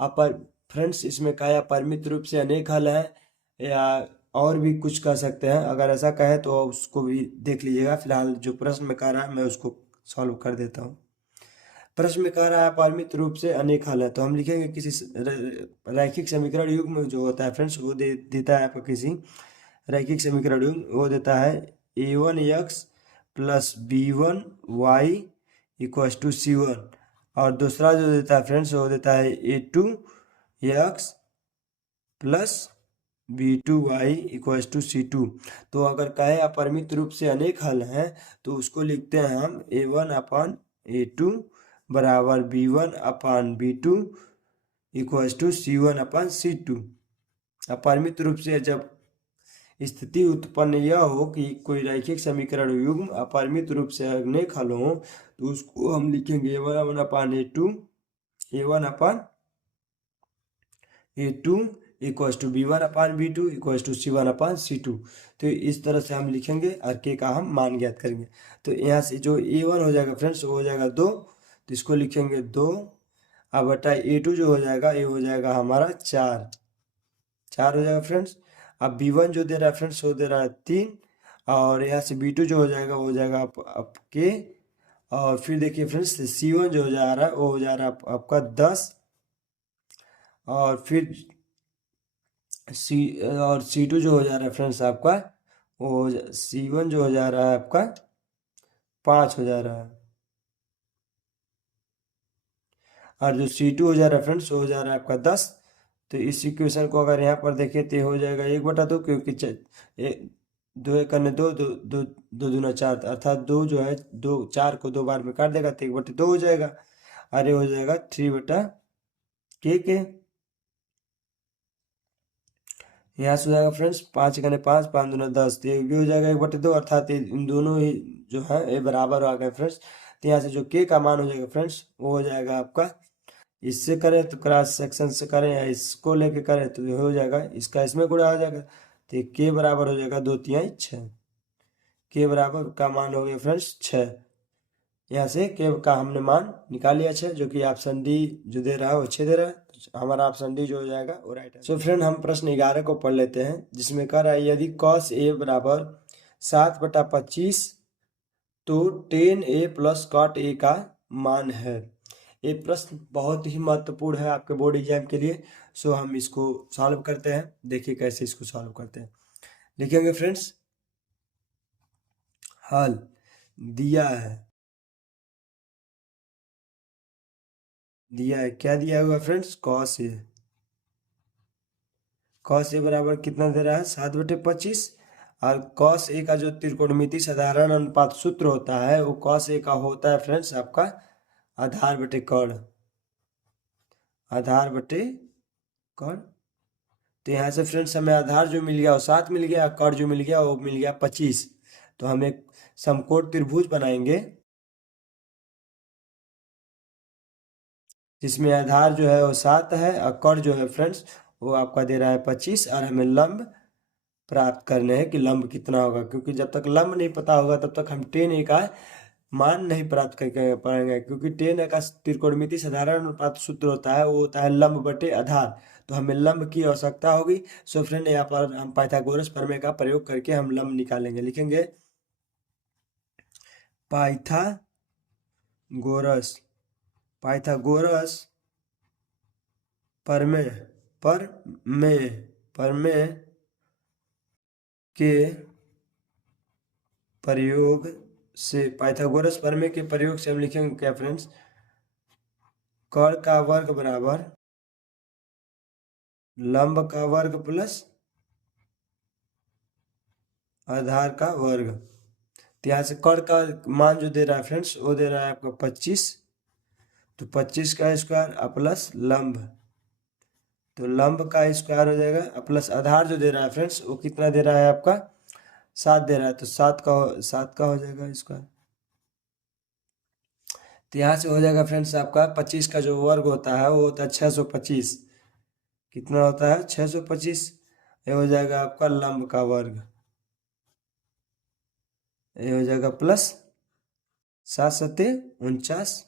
अपर फ्रेंड्स, इसमें क्या है, अपरिमित रूप से अनेक हल है, या और भी कुछ कह सकते हैं। अगर ऐसा कहे तो उसको भी देख लीजिएगा। फिलहाल जो प्रश्न में कह रहा है मैं उसको सॉल्व कर देता हूँ। प्रश्न में कह रहा है अपरिमित रूप से अनेक हल है, तो हम लिखेंगे किसी रैखिक समीकरण युग्म जो होता है फ्रेंड्स, वो देता है आपको किसी रैखिक समीकरण युग्म, वो देता है a1x plus b1y equal to c1, और दूसरा जो देता है फ्रेंड्स वो देता है a2x plus b2y equal to c2। तो अगर कहे अपरिमित रूप से अनेक हल हैं तो उसको लिखते हैं हम a1 अपान a2 बराबर b1 upon b2 equal to c1 upon c2। अपरिमित रूप से जब स्थिति उत्पन्न यह हो कि कोई रैखिक समीकरण युग्म अपरिमित रूप से अनेक हल हो, तो उसको हम लिखेंगे a1 upon a2, a1 upon a2 equal to b1 upon b2 equal to c1 upon c2। तो इस तरह से हम लिखेंगे और के का हम मान ज्ञात करेंगे। तो यहाँ से जो a1 हो जाएगा फ्रेंड्स वो हो जाएगा 2, तो इसको लिखेंगे 2, अब बटा a2 जो हो जाएगा ये हो जाएगा हमारा 4 हो जाएगा फ्रेंड्स। अब b1 जो दे रहा है फ्रेंड्स वो दे रहा है 3, और यहाँ से b2 जो हो जाएगा वो हो जाएगा आपके, और फिर देखिए फ्रेंड्स c1 जो हो जा रहा है वो हो जा रहा है आपका 10, और फिर c2 जो हो जा रहा है फ्रेंड्स आपका वो c1 जो हो जा रहा है आपका 5 हो जा रहा है, और जो c2 हो जा रहा है फ्रेंड्स वो हो जा रहा है आपका 10। तो इस इक्वेशन को अगर यहाँ पर देखें तो हो जाएगा 1/2, क्योंकि 2 एक अन्य 2 2 2 2 दूना 4, अर्थात 2 जो है 2 4 को 2 बार में काट देगा तो 1/2 हो जाएगा, अरे हो जाएगा 3/के। यहाँ से हो जाएगा फ्रेंड्स 5 एक अन्य 5, 5 दूना 10, तो ये भी हो जाएगा 1/2, अर्थात इन दोनों ही जो है ये बराबर आ गए फ्रेंड्स। तो यहाँ से जो के का मान हो जाएगा फ्रेंड्स वो हो जाएगा आपका, इससे करें तो क्रॉस सेक्शन से करें या इसको लेके करें तो हो जाएगा, इसका इसमें गुणा हो जाएगा, तो के बराबर हो जाएगा 2 तिहाई 6, के बराबर का मान हो गया फ्रेंड्स 6। यहाँ से के का हमने मान निकाल लिया 6, जो कि ऑप्शन डी जो दे रहा है वो 6 दे रहा है, तो हमारा ऑप्शन डी जो हो जाएगा वो राइट है। सो फ्रेंड हम प्रश्न 11 को पढ़ लेते हैं, जिसमें कह रहा है यदि cos a बराबर 7/25 तो tan a plus cot a का मान है। ये प्रश्न बहुत ही महत्वपूर्ण है आपके बोर्ड एग्जाम के लिए। सो हम इसको सॉल्व करते हैं, देखिए कैसे इसको सॉल्व करते हैं। लिखेंगे फ्रेंड्स, हल दिया है क्या दिया हुआ फ्रेंड्स, cos a बराबर कितना दे रहा है 7/25, और cos a का जो त्रिकोणमिति साधारण अनुपात सूत्र होता है वो cos a का होता है फ्रेंड्स आपका आधार बटे कर्ण, आधार बटे कर्ण। तो यहाँ से फ्रेंड्स हमें आधार जो मिल गया वो 7 मिल गया, कर्ण जो मिल गया वो मिल गया 25। तो हम एक समकोण त्रिभुज बनाएंगे जिसमें आधार जो है वो 7 है और कर्ण जो है फ्रेंड्स वो आपका दे रहा है 25, और हमें लंब प्राप्त करने हैं कि लंब कितना होगा, क्योंकि जब तक लंब नहीं पता होगा तब तक हम tan a का मान नहीं प्राप्त कर पाएंगे, क्योंकि tan a का त्रिकोणमिति साधारण अनुपात सूत्र होता है वो होता है लंब बटे आधार। तो हमें लंब की आवश्यकता होगी। सो फ्रेंड यहाँ पर हम पाइथागोरस प्रमेय का प्रयोग करके हम लंब निकालेंगे। लिखेंगे पाइथागोरस पाइथागोरस प्रमेय प्रमेय प्रमेय के प्रयोग से, पाइथागोरस प्रमेय के प्रयोग से हम लिखेंगे क्या फ्रेंड्स, कर्ण का वर्ग बराबर लंब का वर्ग प्लस आधार का वर्ग। तो यहाँ से कर्ण का मान जो दे रहा है फ्रेंड्स वो दे रहा है आपका 25, तो 25 का स्क्वायर प्लस लंब, तो लंब का स्क्वायर हो जाएगा प्लस आधार जो दे रहा है फ्रेंड्स वो कितना दे रहा है आपका 7 दे रहा है, तो 7 का हो जाएगा स्क्वायर। तो यहाँ से हो जाएगा फ्रेंड्स आपका 25 का जो वर्ग होता है वो होता है 625, कितना होता है 625। ये हो जाएगा आपका लंब का वर्ग, ये हो जाएगा प्लस 7×7=49,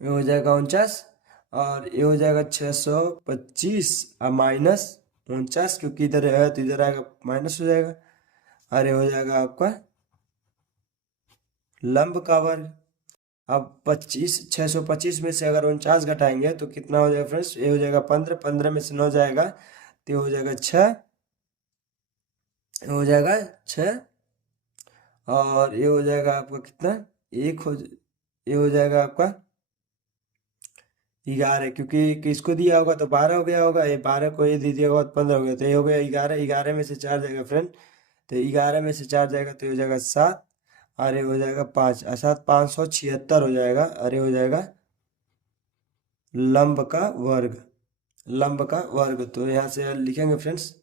ये हो जाएगा 49, और ये हो जाएगा 625 और माइनस 49, क्योंकि इधर है तो इधर आएगा माइनस हो जाएगा, और ये हो जाएगा आपका लंब का वर्ग। अब 625 में से अगर 49 घटाएंगे तो कितना हो जाएगा फ्रेंड्स, ये हो जाएगा 15, 15 में से 9 जाएगा तो ये हो जाएगा 6, हो जाएगा 6, और ये हो जाएगा आपका कितना ये हो जाएगा आपका 11, क्योंकि किसको दिया होगा तो 12 हो गया होगा, ये 12 को ये दे दिया होगा तो 15 हो गया, तो ये हो गया 11, 11 में से 4 जाएगा फ्रेंड, तो 11 में से 4 जाएगा तो ये हो जाएगा 7, और ये हो जाएगा 5, और 7 576 हो जाएगा, और ये हो जाएगा लंब का वर्ग, लंब का वर्ग। तो यहाँ से लिखेंगे फ्रेंड्स,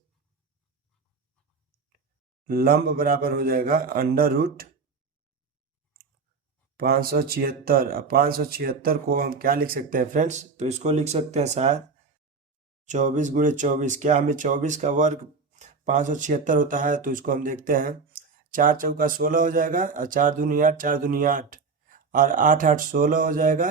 लंब बराबर हो जाएगा √576, अब 576 को हम क्या लिख सकते हैं फ्रेंड्स, तो इसको लिख सकते हैं शायद 24×24, क्या हमें 24 का वर्ग 576 होता है, तो इसको हम देखते हैं 4 चौका 16 हो जाएगा, और 4 दूनी 8, 4 दूनी 8, और 8 8 16 हो जाएगा,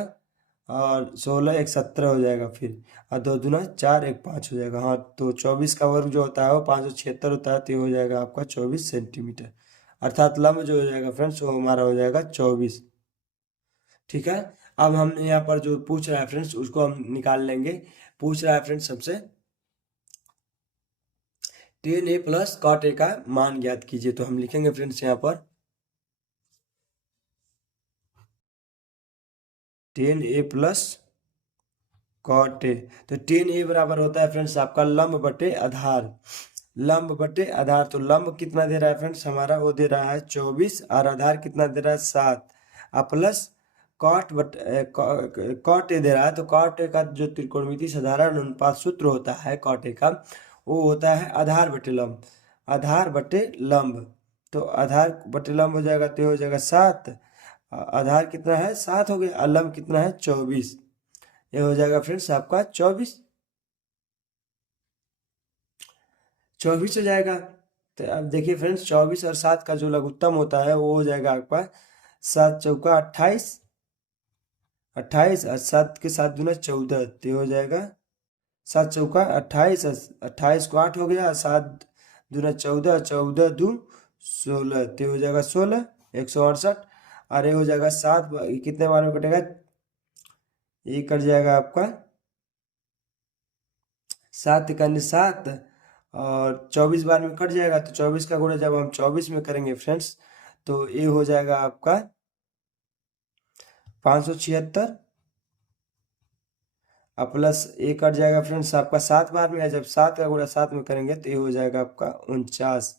और 16 1 17 हो जाएगा, फिर और 2 दूना 4 1 5 हो जाएगा। हाँ, तो 24 का वर्ग जो होता है वो 576 होता है, तो ये हो जाएगा आपका 24 सेंटीमीटर, अर्थात लंब जो हो जाएगा फ्रेंड्स वो हमारा हो जाएगा 24। ठीक है, अब हम यहाँ पर जो पूछ रहा है फ्रेंड्स उसको हम निकाल लेंगे। पूछ रहा है फ्रेंड्स सबसे tan a plus cot a का मान ज्ञात कीजिए, तो हम लिखेंगे फ्रेंड्स यहाँ पर tan a plus cot a, तो tan a बराबर होता है फ्रेंड्स आपका लंब बटे आधार, लंब बटे आधार। तो लंब कितना दे रहा है फ्रेंड्स हमारा, वो दे रहा है 24, और आधार कितना दे रहा है 7, और प्लस कॉट ए दे रहा है, तो कॉट ए का जो त्रिकोणमिति साधारण अनुपात सूत्र होता है कॉट ए का वो होता है आधार बटे लंब, आधार बटे लंब। तो आधार बटे लंब हो जाएगा तो हो जाएगा 7, आधार कितना है 7 हो गया, और लंब कितना है 24, ये हो जाएगा फ्रेंड्स आपका 24 हो जाएगा। तो अब देखिए फ्रेंड्स, 24 और 7 का जो लघुत्तम होता है वो हो जाएगा आपका 7 चौका 28, 28 और 7 के साथ दूना 14, तो हो जाएगा 7 चौका 28, 28 को 8 हो गया, 7 दूना 14, 14 दू 16, तो हो जाएगा 16, 168। और ये हो जाएगा 7, कितने बार में कटेगा, ये कट जाएगा आपका 7 तिकानी 7, और 24 बार में कट जाएगा, तो 24 का गुणा जब हम 24 में करेंगे फ्रेंड्स, तो ये हो जाएगा आपका 576, और प्लस ये कट जाएगा फ्रेंड्स आपका 7 बार में, जब 7 का गुणा 7 में करेंगे तो ये हो जाएगा आपका 49,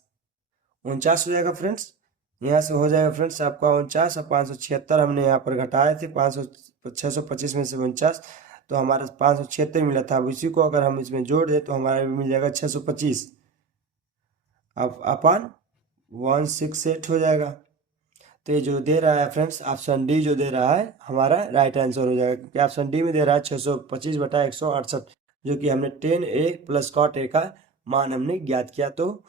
49 हो जाएगा फ्रेंड्स। यहाँ से हो जाएगा फ्रेंड्स आपका 49, और 576 हमने यहाँ पर घटाए थे, 625 में से 49, तो हमारा 576 मिला था। अब इसी को अगर हम इसमें जोड़ दें तो हमारा मिल जाएगा 625, अब अपन 168 हो जाएगा। तो ये जो दे रहा है फ्रेंड्स ऑप्शन डी जो दे रहा है हमारा राइट आंसर हो जाएगा, क्योंकि ऑप्शन डी में दे रहा है 625/168, जो कि हमने 10a प्लस cot a का मान हमने ज्ञात किया, तो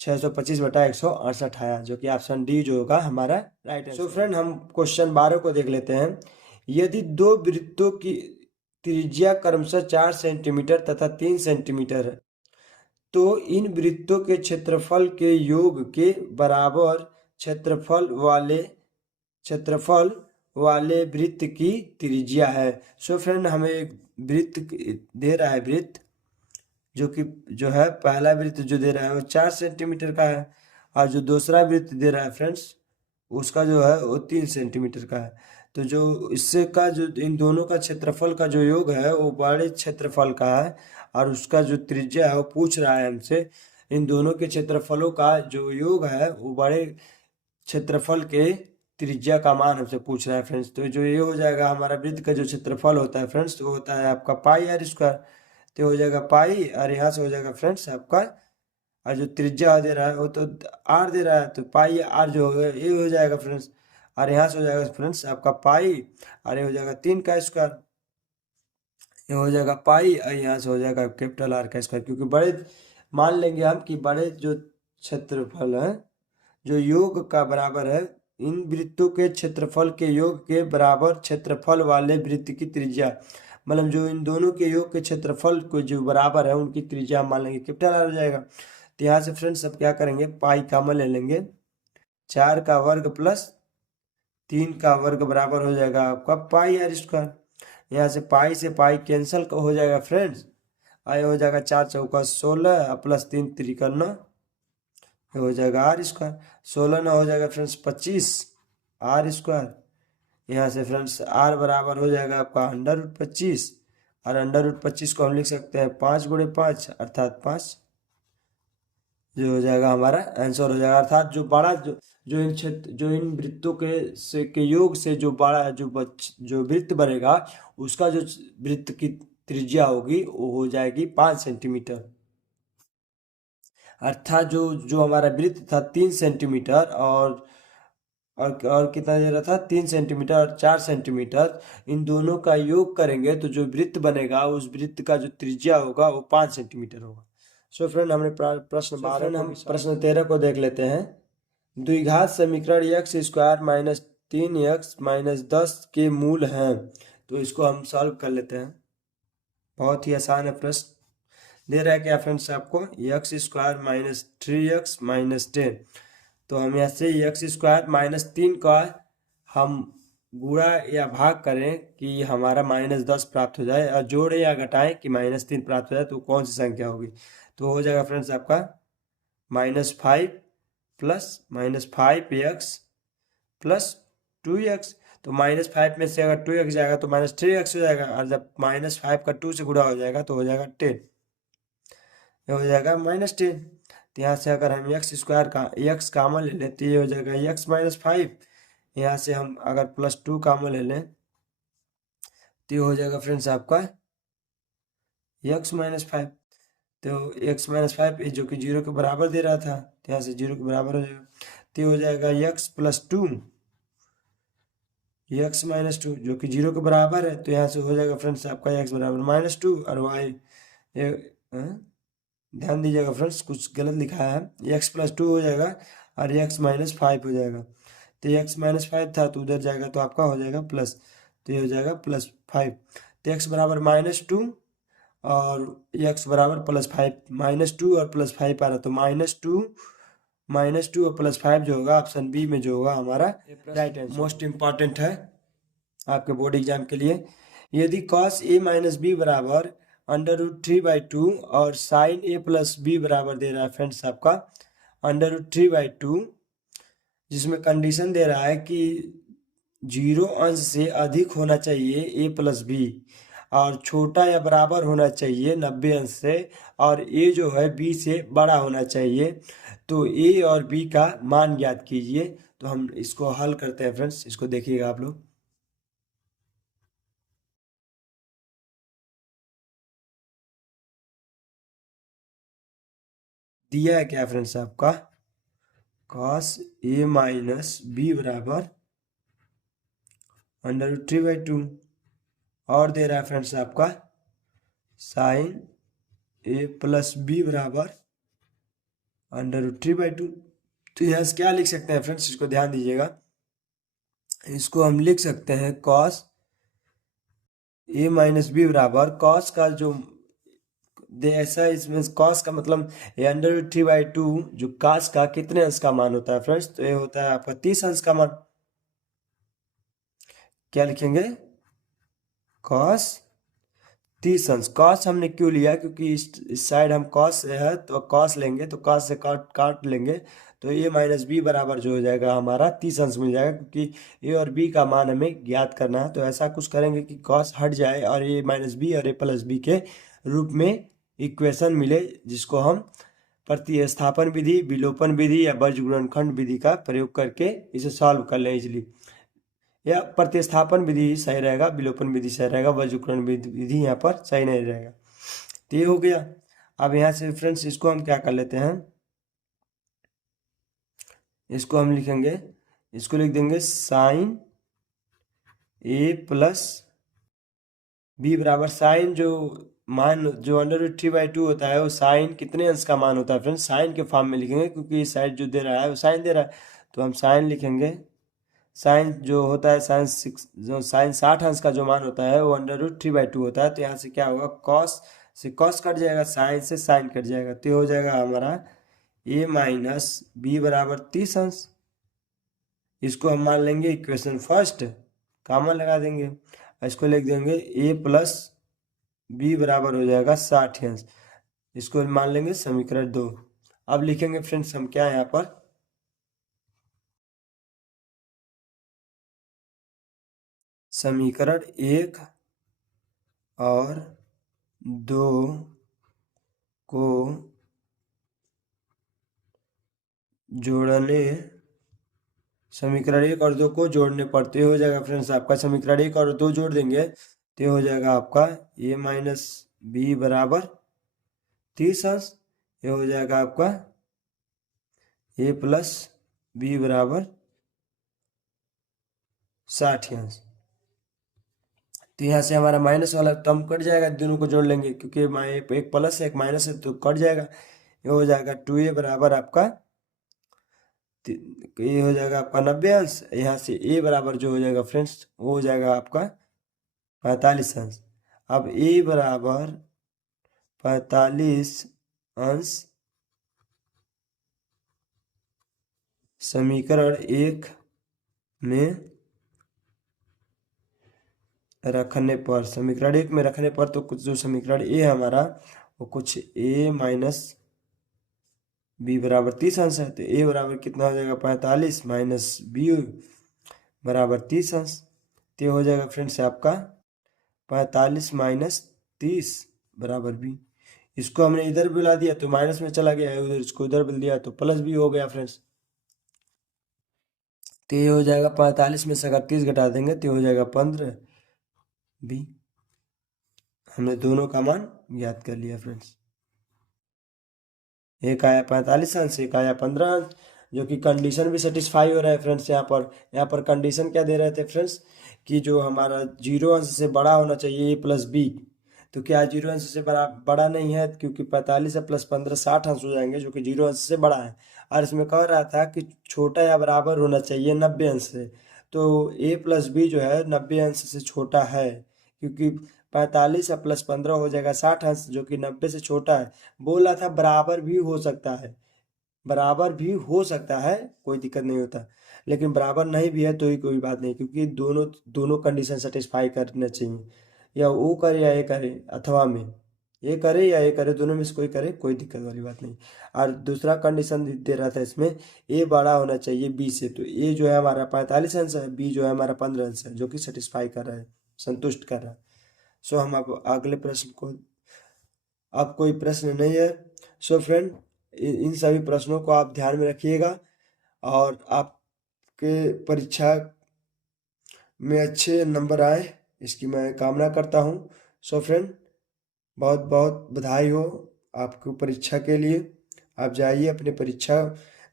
625/168 आया, जो कि ऑप्शन डी जो होगा हमारा राइट आंसर। सो फ्रेंड, हम क्वेश्चन 12 को देख लेते हैं। यदि दो वृत्तों की त्रिज्या क्रमशः 4 सेंटीमीटर तथा 3 सेंटीमीटर है, तो इन वृत्तों के क्षेत्रफल के योग के बराबर क्षेत्रफल वाले वृत्त की त्रिज्या है। सो फ्रेंड, हमें एक वृत्त दे रहा है, वृत्त जो है पहला वृत्त जो दे रहा है वो 4 सेंटीमीटर का है, और जो दूसरा वृत्त दे रहा है फ्रेंड्स उसका जो है वो 3 सेंटीमीटर का है। तो जो इससे का जो इन दोनों का क्षेत्रफल का जो योग है वो बड़े क्षेत्रफल का है, और उसका जो त्रिज्या है वो पूछ रहा है हमसे इन दोनों के क्षेत्रफलों का जो योग है वो बड़े क्षेत्रफल के त्रिज्या का मान हमसे पूछ रहा है फ्रेंड्स। तो जो ये हो जाएगा हमारा वृत्त का जो क्षेत्रफल होता है फ्रेंड्स, तो होता है आपका पाई आर स्क्वायर, तो हो जाएगा पाई, और यहाँ से हो जाएगा फ्रेंड्स आपका, और जो त्रिज्या दे रहा है वो तो आर दे रहा है, तो पाई आर जो होगा ये हो जाएगा फ्रेंड्स, और यहाँ से हो जाएगा फ्रेंड्स आपका पाई, और ये हो जाएगा 3 का स्क्वायर, ये हो जाएगा पाई, और यहाँ से हो जाएगा कैपिटल आर का स्क्वायर, क्योंकि बड़े मान लेंगे हम कि बड़े जो क्षेत्रफल है जो योग का बराबर है, इन वृत्तों के क्षेत्रफल के योग के बराबर क्षेत्रफल वाले वृत्त की त्रिज्या, मतलब जो इन दोनों के योग के क्षेत्रफल को जो बराबर है उनकी त्रिज्या मान लेंगे कैपिटल आर हो जाएगा। तो यहाँ से फ्रेंड्स अब क्या करेंगे, पाई कॉमन ले लेंगे, 4 का वर्ग प्लस 3 का वर्ग बराबर हो जाएगा आपका पाई आर स्क्वायर। यहाँ से पाई कैंसिल हो जाएगा फ्रेंड्स, आए हो जाएगा 4 चौका 16 प्लस 3 त्रिका 9, हो जाएगा आर स्क्वायर, 16 ना हो जाएगा फ्रेंड्स 25 आर स्क्वायर। यहाँ से फ्रेंड्स आर बराबर हो जाएगा आपका √25, और √25 को हम लिख सकते हैं 5 गुणे 5 अर्थात 5, जो हो जाएगा हमारा आंसर हो जाएगा। अर्थात जो बड़ा जो इन वृत्तों के योग से जो बड़ा जो वृत्त बनेगा उसका जो वृत्त की त्रिज्या होगी वो हो जाएगी 5 सेंटीमीटर। अर्थात जो हमारा वृत्त था 3 सेंटीमीटर और कितना दे रहा था 3 सेंटीमीटर और 4 सेंटीमीटर, इन दोनों का योग करेंगे तो जो वृत्त बनेगा उस वृत्त का जो त्रिज्या होगा वो 5 सेंटीमीटर होगा। सो फ्रेंड, हमने प्रश्न 12 हम प्रश्न 13 को देख लेते हैं। द्विघात समीकरण x² - 3x - 10 के मूल हैं, तो इसको हम सॉल्व कर लेते हैं। बहुत ही आसान है प्रश्न। दे रहा है क्या फ्रेंड्स आपको, x² - 3x - 10, तो हम यहाँ से x² - 3 का हम गुणा या भाग करें कि हमारा -10 प्राप्त हो जाए, और जोड़े या घटाएं कि -3 प्राप्त हो जाए, तो कौन सी संख्या होगी। तो हो जाएगा फ्रेंड्स आपका -5 प्लस -5x प्लस 2x, तो -5 में से अगर 2x जाएगा तो -3x हो जाएगा, और जब -5 का 2 से गुणा हो जाएगा तो हो जाएगा 10, ये हो जाएगा -10। तो यहाँ से अगर हम x² का x कॉमन ले लें तो ये हो जाएगा x - 5, यहाँ से हम अगर +2 कॉमन ले लें तो ये हो जाएगा फ्रेंड्स आपका x - 5, तो x - 5 जो कि 0 के बराबर दे रहा था, तो यहाँ से 0 के बराबर हो जाएगा, तो ये हो जाएगा x + 2, x - 2 जो कि 0 के बराबर है, तो यहाँ से हो जाएगा फ्रेंड्स आपका x बराबर -2 और y ध्यान दीजिएगा फ्रेंड्स, कुछ गलत लिखा है, x+2 हो जाएगा और x-5 हो जाएगा। तो x-5 था तो उधर जाएगा तो आपका हो जाएगा प्लस, तो ये हो जाएगा +5। तो x बराबर -2 और x बराबर +5, -2 और +5 आ रहा, तो -2 और +5 जो होगा ऑप्शन बी में जो होगा हमारा राइट आंसर। मोस्ट इम्पॉर्टेंट है आपके बोर्ड एग्जाम के लिए। यदि cos a माइनस बी बराबर √3/2 और sin a प्लस बी बराबर दे रहा है फ्रेंड्स आपका √3/2, जिसमें कंडीशन दे रहा है कि 0 अंश से अधिक होना चाहिए a प्लस बी और छोटा या बराबर होना चाहिए 90 अंश से, और a जो है b से बड़ा होना चाहिए, तो a और b का मान ज्ञात कीजिए। तो हम इसको हल करते हैं फ्रेंड्स, इसको देखिएगा आप लोग। दिया है क्या फ्रेंड्स आपका, cos a माइनस बी बराबर √3/2 और दे रहा है फ्रेंड्स आपका sin a प्लस बी बराबर √3/2। तो यहाँ से क्या लिख सकते हैं फ्रेंड्स, इसको ध्यान दीजिएगा। इसको हम लिख सकते हैं cos a माइनस बी बराबर cos का जो ऐसा, इसमें cos का मतलब √3/2 जो cos का कितने अंश का मान होता है फ्रेंड्स, तो ये होता है आपका 30 अंश का मान। क्या लिखेंगे, cos 30 अंश। cos हमने क्यों लिया, क्योंकि इस साइड हम cos है तो cos लेंगे, तो cos से काट लेंगे, तो a माइनस बी बराबर जो हो जाएगा हमारा 30 अंश मिल जाएगा, क्योंकि a और b का मान हमें ज्ञात करना है। तो ऐसा कुछ करेंगे कि cos हट जाए और a माइनस बी और a प्लस बी के रूप में इक्वेशन मिले, जिसको हम प्रतिस्थापन विधि, विलोपन विधि या बीज गुणनखंड विधि का प्रयोग करके इसे सॉल्व कर लें इजिली। या प्रतिस्थापन विधि सही रहेगा, विलोपन विधि सही रहेगा, वज्रकरण विधि यहाँ पर सही नहीं रहेगा। तो ये हो गया। अब यहाँ से फ्रेंड्स इसको हम क्या कर लेते हैं, इसको हम लिखेंगे, इसको लिख देंगे sin a प्लस बी बराबर साइन जो मान जो √3/2 होता है वो साइन कितने अंश का मान होता है फ्रेंड्स, साइन के फॉर्म में लिखेंगे, क्योंकि साइड जो दे रहा है वो साइन दे रहा है, तो हम साइन लिखेंगे। साइन जो होता है साइन 60 अंश का जो मान होता है वो √3/2 होता है। तो यहाँ से क्या होगा, कॉस से कॉस कट जाएगा, साइन से साइन कट जाएगा, तो हो जाएगा हमारा a माइनस बी बराबर 30 अंश। इसको हम मान लेंगे इक्वेशन फर्स्ट, कॉमन लगा देंगे, इसको लिख देंगे a प्लस बी बराबर हो जाएगा 60 अंश। इसको मान लेंगे समीकरण 2। अब लिखेंगे फ्रेंड्स हम क्या यहाँ पर, समीकरण 1 और 2 को जोड़ने, समीकरण 1 और 2 को जोड़ने पर तो हो जाएगा फ्रेंड्स आपका, समीकरण 1 और 2 जोड़ देंगे तो हो जाएगा आपका a माइनस बी बराबर 30 अंश, ये हो जाएगा आपका a प्लस बी बराबर 60 अंश। तो यहाँ से हमारा माइनस वाला टर्म कट जाएगा, दोनों को जोड़ लेंगे, क्योंकि एक प्लस है एक माइनस है तो कट जाएगा। ये हो जाएगा 2a बराबर आपका, ये हो जाएगा आपका 90 अंश। यहाँ से a बराबर जो हो जाएगा फ्रेंड्स वो हो जाएगा आपका 45 अंश। अब a बराबर 45 अंश समीकरण 1 में रखने पर, समीकरण 1 में रखने पर तो कुछ जो समीकरण a है हमारा वो कुछ a माइनस बी बराबर 30 अंश है, तो a बराबर कितना हो जाएगा 45 माइनस बी बराबर 30 अंश। तो हो जाएगा फ्रेंड्स आपका 45 माइनस 30 बराबर बी। इसको हमने इधर बुला दिया तो माइनस में चला गया है, उधर इसको इधर बुला दिया तो प्लस भी हो गया फ्रेंड्स। तो ये हो जाएगा 45 में से अगर 30 घटा देंगे तो हो जाएगा 15 बी। हमने दोनों का मान ज्ञात कर लिया फ्रेंड्स, एक आया 45 अंश, एक आया 15 अंश, जो कि कंडीशन भी सेटिस्फाई हो रहा है फ्रेंड्स। यहाँ पर कंडीशन क्या दे रहे थे फ्रेंड्स, कि जो हमारा 0 अंश से बड़ा होना चाहिए a प्लस बी, तो क्या 0 अंश से बड़ा नहीं है, क्योंकि 45 है प्लस 15 60 अंश हो जाएंगे, जो कि 0 अंश से बड़ा है। और इसमें कह रहा था कि छोटा या बराबर होना चाहिए 90 अंश से। तो a प्लस बी जो है 90 अंश से छोटा है, क्योंकि 45 या प्लस 15 हो जाएगा 60 अंश, जो कि 90 से छोटा है। बोल रहा था बराबर भी हो सकता है, बराबर भी हो सकता है, कोई दिक्कत नहीं होता। लेकिन बराबर नहीं भी है तो ही कोई बात नहीं, क्योंकि दोनों दोनों कंडीशन सेटिस्फाई करना चाहिए। या वो करे या ये करे, अथवा में ये करे या ये करे, दोनों में से कोई करे, कोई दिक्कत वाली बात नहीं। और दूसरा कंडीशन दे रहा था इसमें, ए बड़ा होना चाहिए बी से। तो ए जो है हमारा 45 अंश है, बी जो है हमारा 15 अंश है, जो कि सेटिस्फाई कर रहा है, संतुष्ट कर रहा है। सो हम अब अगले प्रश्न को, अब कोई प्रश्न नहीं है। सो फ्रेंड, इन सभी प्रश्नों को आप ध्यान में रखिएगा और आपके परीक्षा में अच्छे नंबर आए, इसकी मैं कामना करता हूँ। सो फ्रेंड, बहुत बहुत बधाई हो आपको परीक्षा के लिए। आप जाइए अपने परीक्षा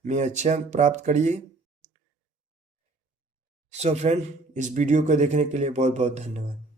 में अच्छे अंक प्राप्त करिए। सो फ्रेंड, इस वीडियो को देखने के लिए बहुत बहुत धन्यवाद।